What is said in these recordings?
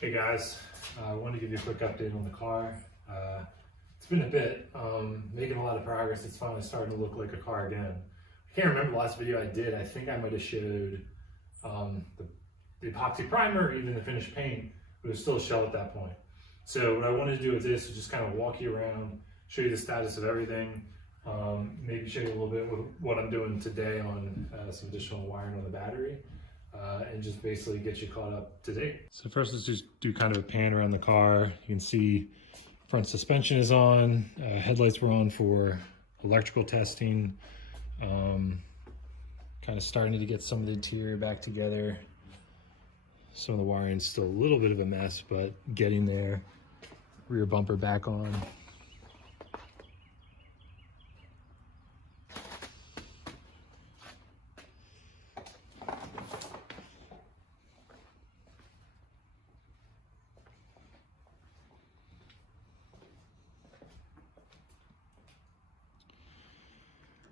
Hey guys, I wanted to give you a quick update on the car. It's been a bit, making a lot of progress. It's finally starting to look like a car again. I can't remember the last video I did. I think I might have showed the epoxy primer or even the finished paint, but it was still a shell at that point. So what I wanted to do with this is just kind of walk you around, show you the status of everything, maybe show you a little bit with what I'm doing today on some additional wiring on the battery. And just basically get you caught up to date. So first, let's just do kind of a pan around the car. You can see front suspension is on, headlights were on for electrical testing. Kind of starting to get some of the interior back together. Some of the wiring's still a little bit of a mess, but getting there. Rear bumper back on.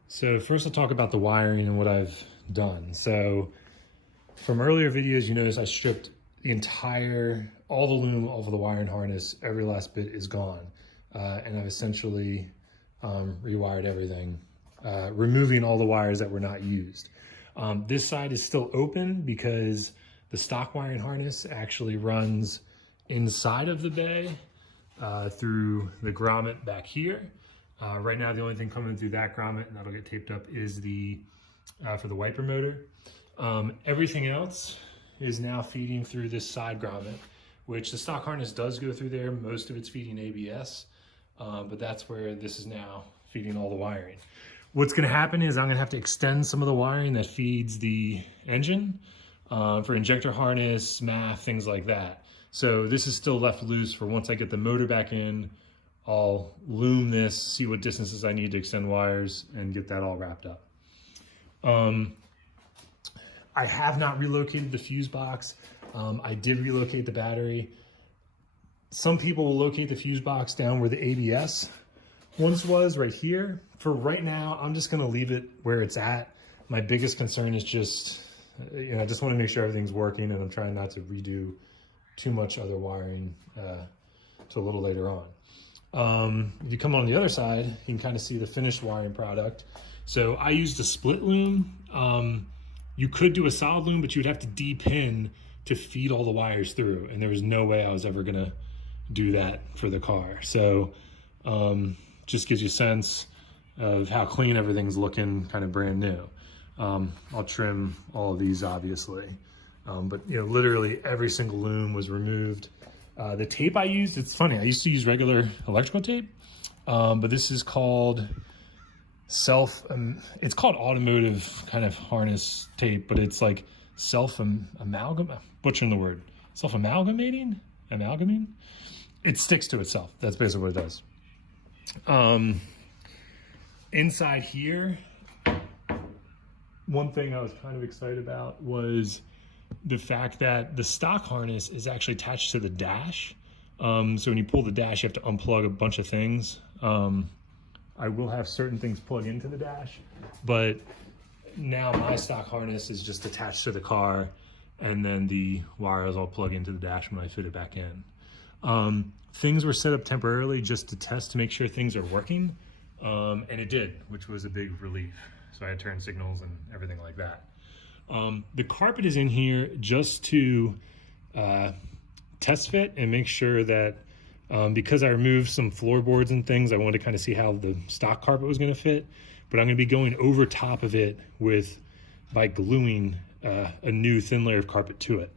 So first I'll talk about the wiring and what I've done. So from earlier videos, you notice I stripped the all the loom off of the wiring harness. Every last bit is gone. And I've essentially rewired everything, removing all the wires that were not used. This side is still open because the stock wiring harness actually runs inside of the bay through the grommet back here. Right now, the only thing coming through that grommet, and that'll get taped up, is the for the wiper motor. Everything else is now feeding through this side grommet, which the stock harness does go through there. Most of it's feeding ABS, but that's where this is now feeding all the wiring. What's going to happen is I'm going to have to extend some of the wiring that feeds the engine for injector harness, MAF, things like that. So this is still left loose for once I get the motor back in. I'll loom this, see what distances I need to extend wires, and get that all wrapped up. I have not relocated the fuse box. I did relocate the battery. Some people will locate the fuse box down where the ABS once was, right here. For right now, I'm just gonna leave it where it's at. My biggest concern is just, I just wanna make sure everything's working, and I'm trying not to redo too much other wiring till a little later on. If you come on the other side, you can kind of see the finished wiring product. So I used a split loom. You could do a solid loom, but you'd have to de-pin to feed all the wires through. And there was no way I was ever gonna do that for the car. So just gives you a sense of how clean everything's looking, kind of brand new. I'll trim all of these obviously. But literally every single loom was removed. The tape I used, it's funny, I used to use regular electrical tape, but this is called it's called automotive kind of harness tape, but it's like butchering the word, self-amalgamating? It sticks to itself. That's basically what it does. Inside here, one thing I was kind of excited about was the fact that the stock harness is actually attached to the dash. So when you pull the dash, you have to unplug a bunch of things. I will have certain things plug into the dash, but now my stock harness is just attached to the car, and then the wires all plug into the dash when I fit it back in. Things were set up temporarily just to test to make sure things are working, and it did, which was a big relief. So I had turn signals and everything like that. The carpet is in here just to test fit and make sure that because I removed some floorboards and things, I wanted to kind of see how the stock carpet was going to fit, but I'm going to be going over top of it by gluing a new thin layer of carpet to it.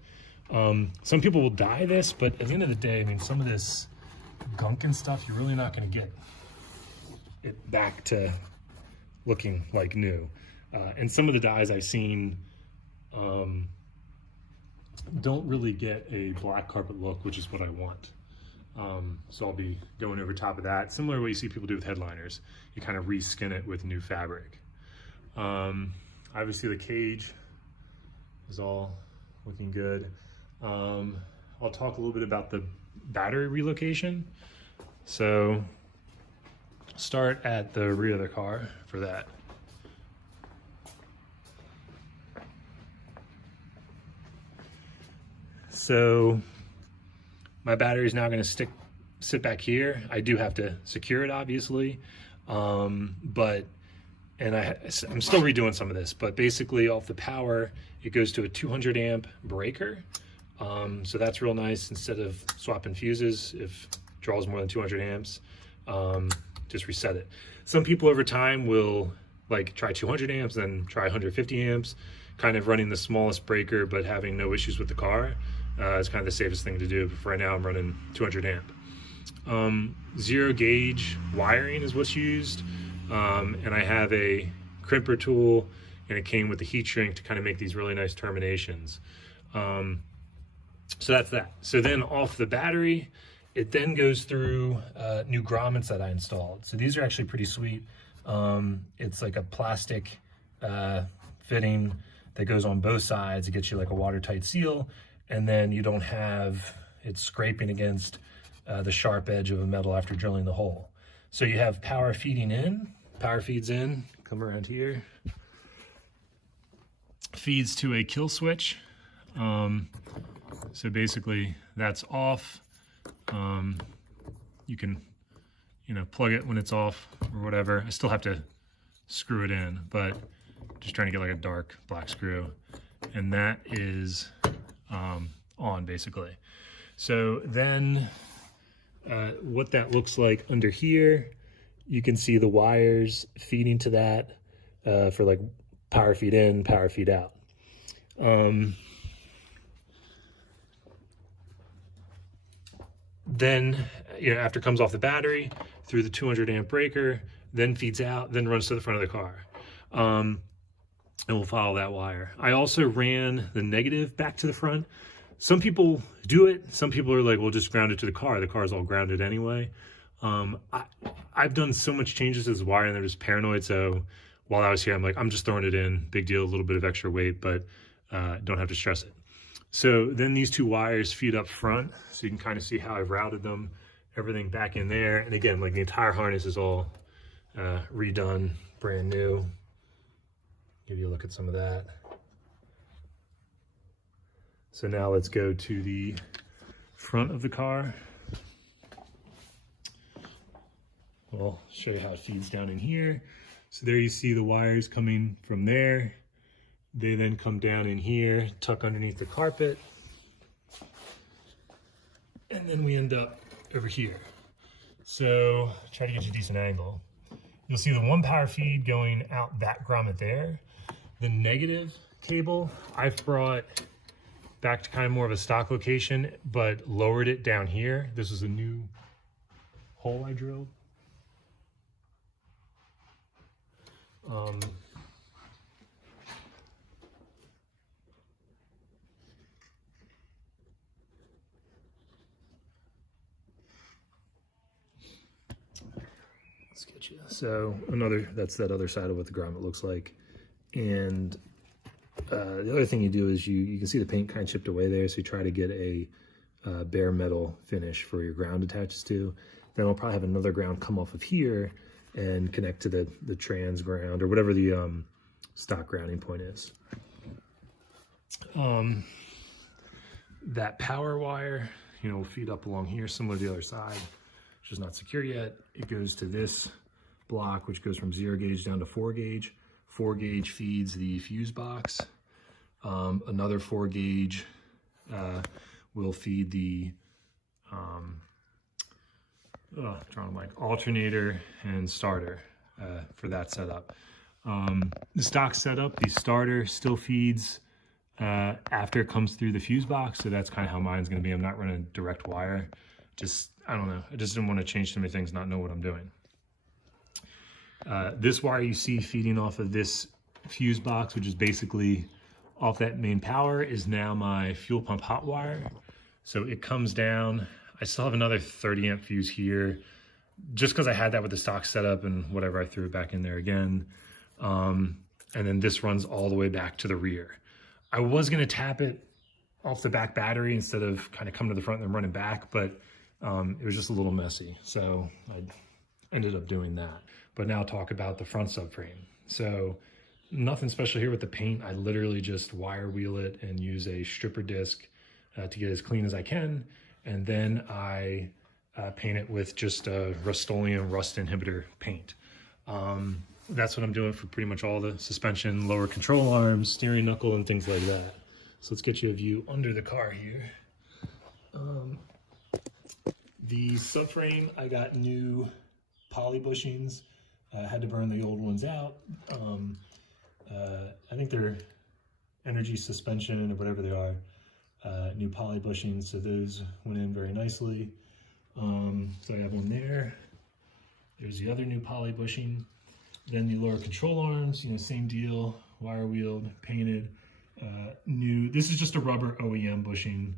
Some people will dye this, but at the end of the day, I mean, some of this gunk and stuff, you're really not going to get it back to looking like new. And some of the dyes I've seen don't really get a black carpet look, which is what I want. So I'll be going over top of that. Similar to what you see people do with headliners. You kind of reskin it with new fabric. Obviously the cage is all looking good. I'll talk a little bit about the battery relocation. So start at the rear of the car for that. So my battery is now going to sit back here. I do have to secure it, obviously, I'm still redoing some of this, but basically off the power, it goes to a 200 amp breaker. So that's real nice. Instead of swapping fuses, if it draws more than 200 amps, just reset it. Some people over time will like try 200 amps, then try 150 amps, kind of running the smallest breaker, but having no issues with the car. It's kind of the safest thing to do. But for right now, I'm running 200 amp. 0 gauge wiring is what's used. And I have a crimper tool, and it came with the heat shrink to kind of make these really nice terminations. So that's that. So then off the battery, it then goes through new grommets that I installed. So these are actually pretty sweet. It's like a plastic fitting that goes on both sides. It gets you like a watertight seal, and then you don't have it scraping against the sharp edge of a metal after drilling the hole. So you have power feeding in, power feeds in, come around here, feeds to a kill switch. So basically that's off. You can, plug it when it's off or whatever. I still have to screw it in, but just trying to get like a dark black screw. And that is on basically. So then what that looks like under here, you can see the wires feeding to that for like power feed in, power feed out. Then, after it comes off the battery, through the 200 amp breaker, then feeds out, then runs to the front of the car. And we'll follow that wire. I also ran the negative back to the front. Some people do it. Some people are like, well, just ground it to the car. The car's all grounded anyway. I've done so much changes to this wire, and they're just paranoid. So while I was here, I'm like, I'm just throwing it in. Big deal, a little bit of extra weight, but don't have to stress it. So then these two wires feed up front, so you can kind of see how I've routed them, everything back in there. And again, like the entire harness is all redone, brand new. Give you a look at some of that. So now let's go to the front of the car. I'll show you how it feeds down in here. So there you see the wires coming from there. They then come down in here, tuck underneath the carpet. And then we end up over here. So try to get you a decent angle. You'll see the one power feed going out that grommet there. The negative cable I've brought back to kind of more of a stock location, but lowered it down here. This is a new hole I drilled. Let's get you. So that's that other side of what the grommet looks like. And the other thing you do is you can see the paint kind of chipped away there, so you try to get a bare metal finish for your ground attaches to. Then I'll probably have another ground come off of here and connect to the trans ground or whatever the stock grounding point is. That power wire, will feed up along here, similar to the other side, which is not secure yet. It goes to this block, which goes from 0 gauge down to 4 gauge. 4 gauge feeds the fuse box. Another 4 gauge will feed the alternator and starter for that setup. The stock setup, the starter still feeds after it comes through the fuse box, so that's kind of how mine's going to be. I'm not running direct wire. I don't know. I just didn't want to change too many things, not know what I'm doing. This wire you see feeding off of this fuse box, which is basically off that main power, is now my fuel pump hot wire. So it comes down. I still have another 30 amp fuse here, just because I had that with the stock setup and whatever, I threw it back in there again. And then this runs all the way back to the rear. I was going to tap it off the back battery instead of kind of coming to the front and then running back, but it was just a little messy. So I ended up doing that. But now talk about the front subframe. So nothing special here with the paint. I literally just wire wheel it and use a stripper disc to get as clean as I can. and then I paint it with just a Rust-Oleum rust inhibitor paint. That's what I'm doing for pretty much all the suspension, lower control arms, steering knuckle, and things like that. So let's get you a view under the car here. The subframe, I got new poly bushings. I had to burn the old ones out. I think they're energy suspension or whatever they are. New poly bushings, so those went in very nicely. So I have one there. There's the other new poly bushing. Then the lower control arms, you know, same deal, wire wheeled, painted. New, this is just a rubber OEM bushing.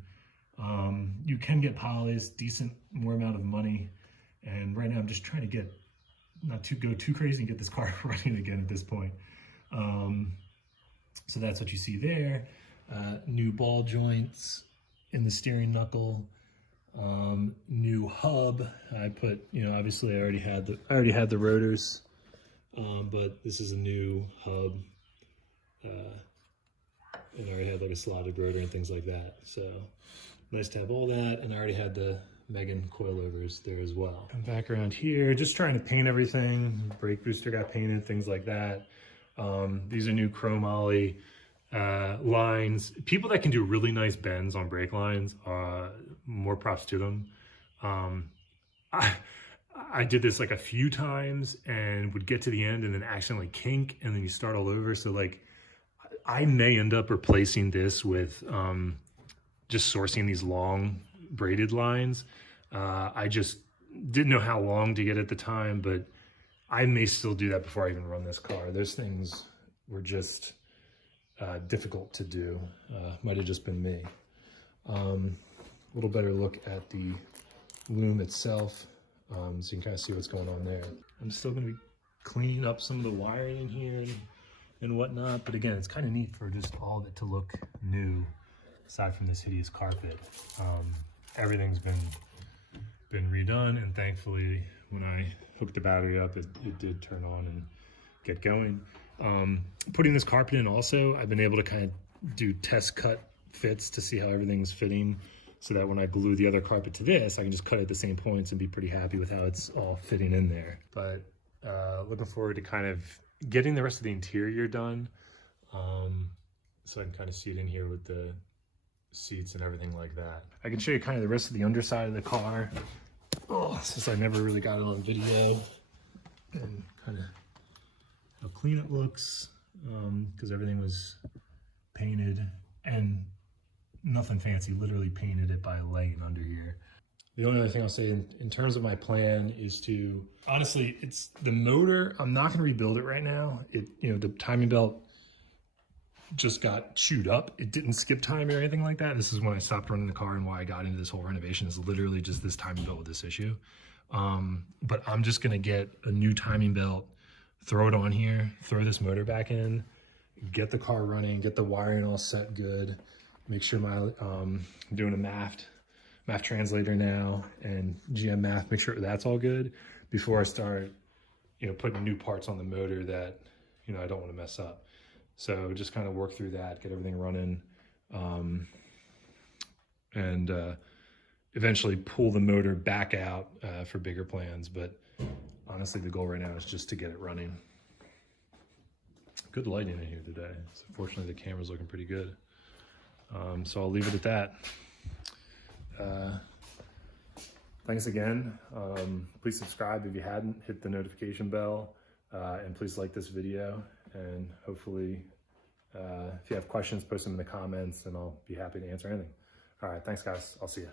You can get polys, decent, more amount of money. And right now I'm just trying to get, not to go too crazy and get this car running again at this point. So that's what you see there. New ball joints in the steering knuckle. New hub. I put, you know, obviously I already had the rotors, but this is a new hub. And I already had like a slotted rotor and things like that. So nice to have all that. And I already had the Megan coilovers there as well. Come back around here, just trying to paint everything. Brake booster got painted, things like that. These are new chromoly lines. People that can do really nice bends on brake lines, more props to them. I did this like a few times and would get to the end and then accidentally kink and then you start all over. So like I may end up replacing this with just sourcing these long braided lines. I just didn't know how long to get at the time, but I may still do that before I even run this car. Those things were just difficult to do. Might have just been me. A little better look at the loom itself, so you can kind of see what's going on there. I'm still going to be cleaning up some of the wiring in here and whatnot, but again, it's kind of neat for just all of it to look new, aside from this hideous carpet. Everything's been redone, and thankfully, when I hooked the battery up, it did turn on and get going. Putting this carpet in also, I've been able to kind of do test cut fits to see how everything's fitting, so that when I glue the other carpet to this, I can just cut it at the same points and be pretty happy with how it's all fitting in there. But looking forward to kind of getting the rest of the interior done, so I can kind of see it in here with the seats and everything like that. I can show you kind of the rest of the underside of the car, since I never really got it on video, and kind of how clean it looks, because everything was painted and nothing fancy, literally painted it by laying under here. The only other thing I'll say in terms of my plan is to, honestly, it's the motor. I'm not going to rebuild it right now. The timing belt just got chewed up. It didn't skip timing or anything like that. This is when I stopped running the car, and why I got into this whole renovation is literally just this timing belt with this issue. But I'm just going to get a new timing belt, throw it on here, throw this motor back in, get the car running, get the wiring all set good, make sure I'm doing a MAF translator now and GM MAF, make sure that's all good before I start, putting new parts on the motor that, I don't want to mess up. So just kind of work through that, get everything running, and eventually pull the motor back out for bigger plans. But honestly, the goal right now is just to get it running. Good lighting in here today. So fortunately, the camera's looking pretty good. So I'll leave it at that. Thanks again. Please subscribe if you hadn't, hit the notification bell, and please like this video. And hopefully, if you have questions, post them in the comments and I'll be happy to answer anything. All right, thanks guys. I'll see you.